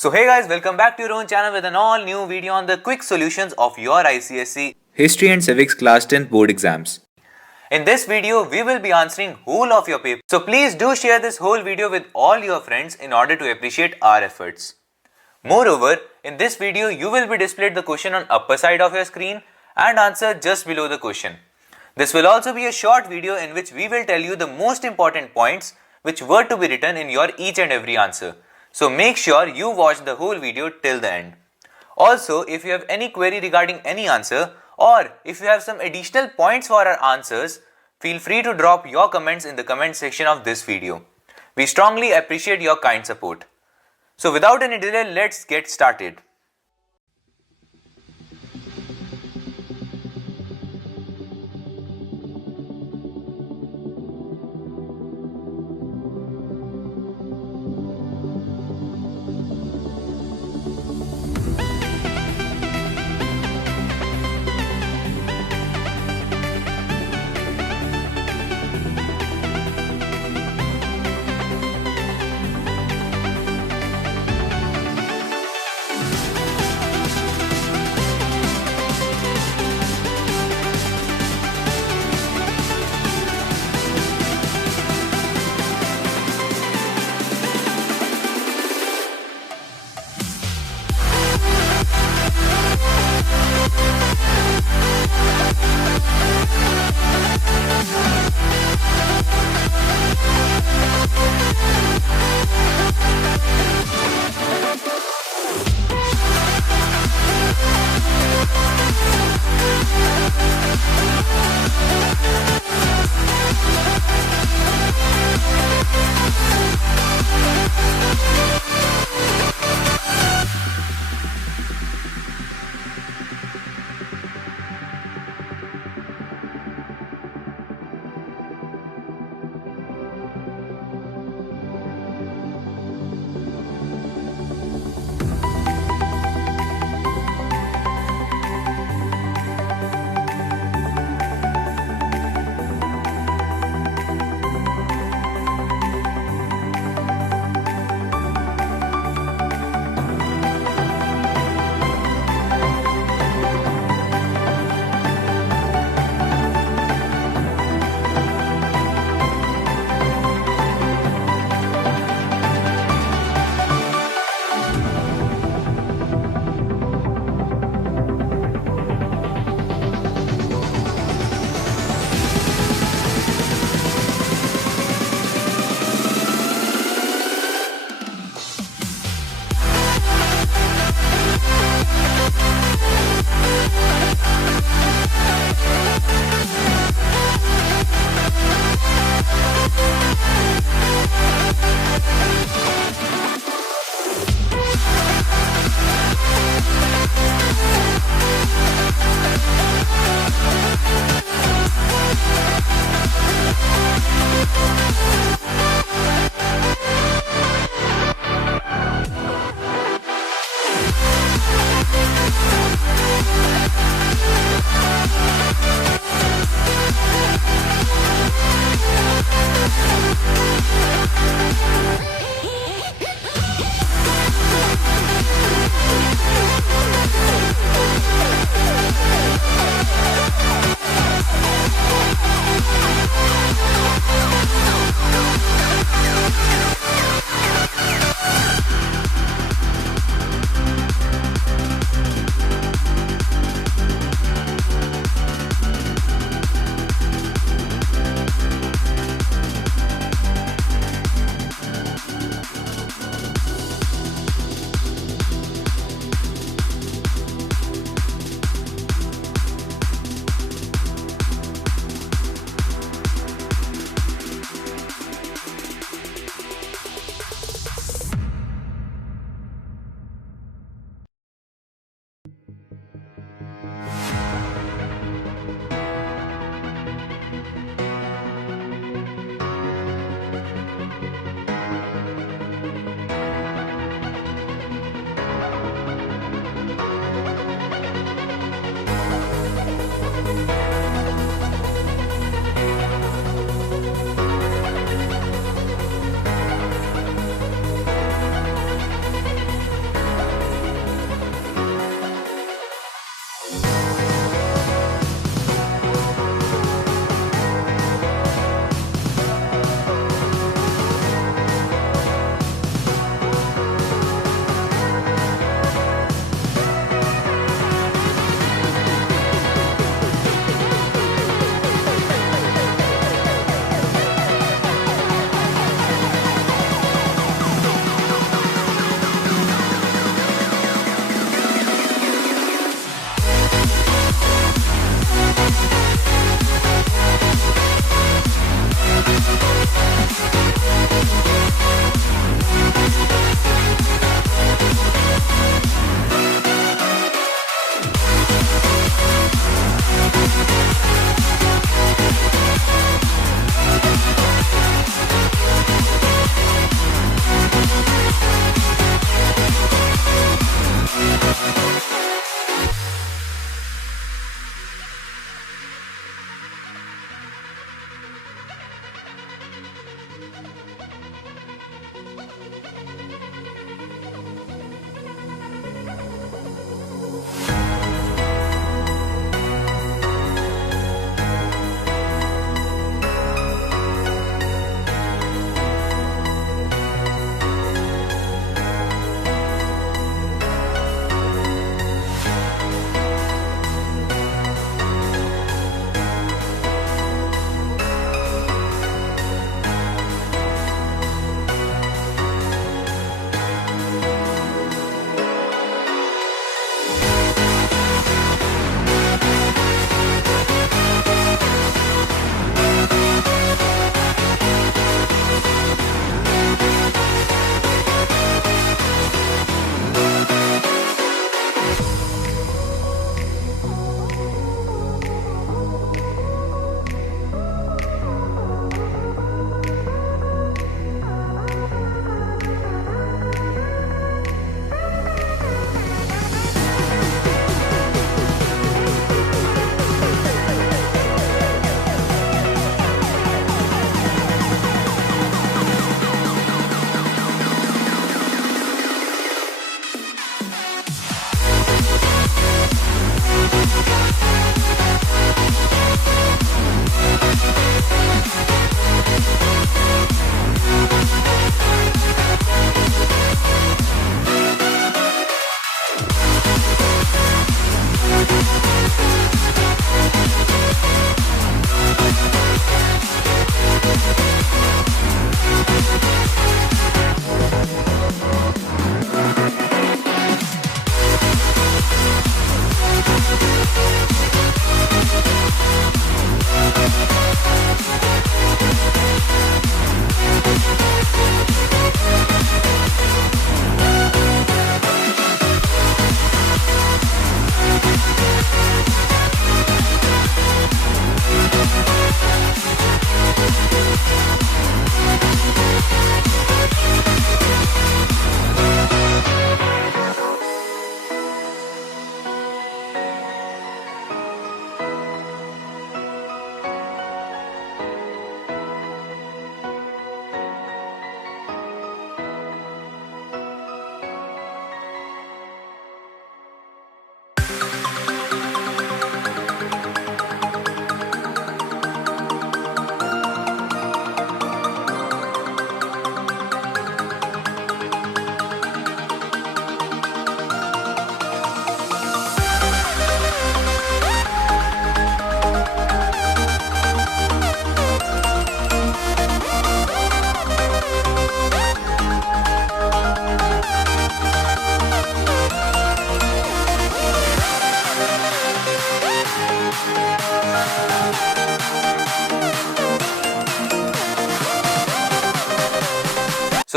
So hey guys, welcome back to your own channel with an all new video on the quick solutions of your Icse History and Civics Class 10 board exams. In this video, we will be answering whole of your paper. So please do share this whole video with all your friends in order to appreciate our efforts. Moreover, in this video, you will be displayed the question on upper side of your screen and answer just below the question. This will also be a short video in which we will tell you the most important points which were to be written in your each and every answer. So make sure you watch the whole video till the end. Also, if you have any query regarding any answer or if you have some additional points for our answers, feel free to drop your comments in the comment section of this video. We strongly appreciate your kind support. So without any delay, let's get started.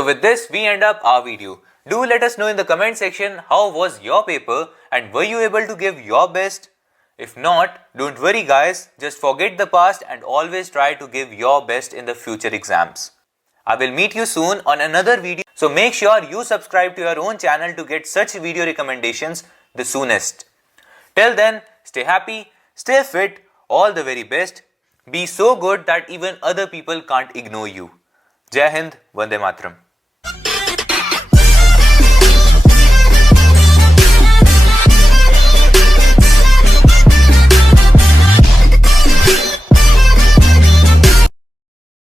So with this, we end up our video. Do let us know in the comment section how was your paper and were you able to give your best? If not, don't worry guys, just forget the past and always try to give your best in the future exams. I will meet you soon on another video, so make sure you subscribe to your own channel to get such video recommendations the soonest. Till then, stay happy, stay fit, all the very best. Be so good that even other people can't ignore you. Jai Hind, Vande Matram.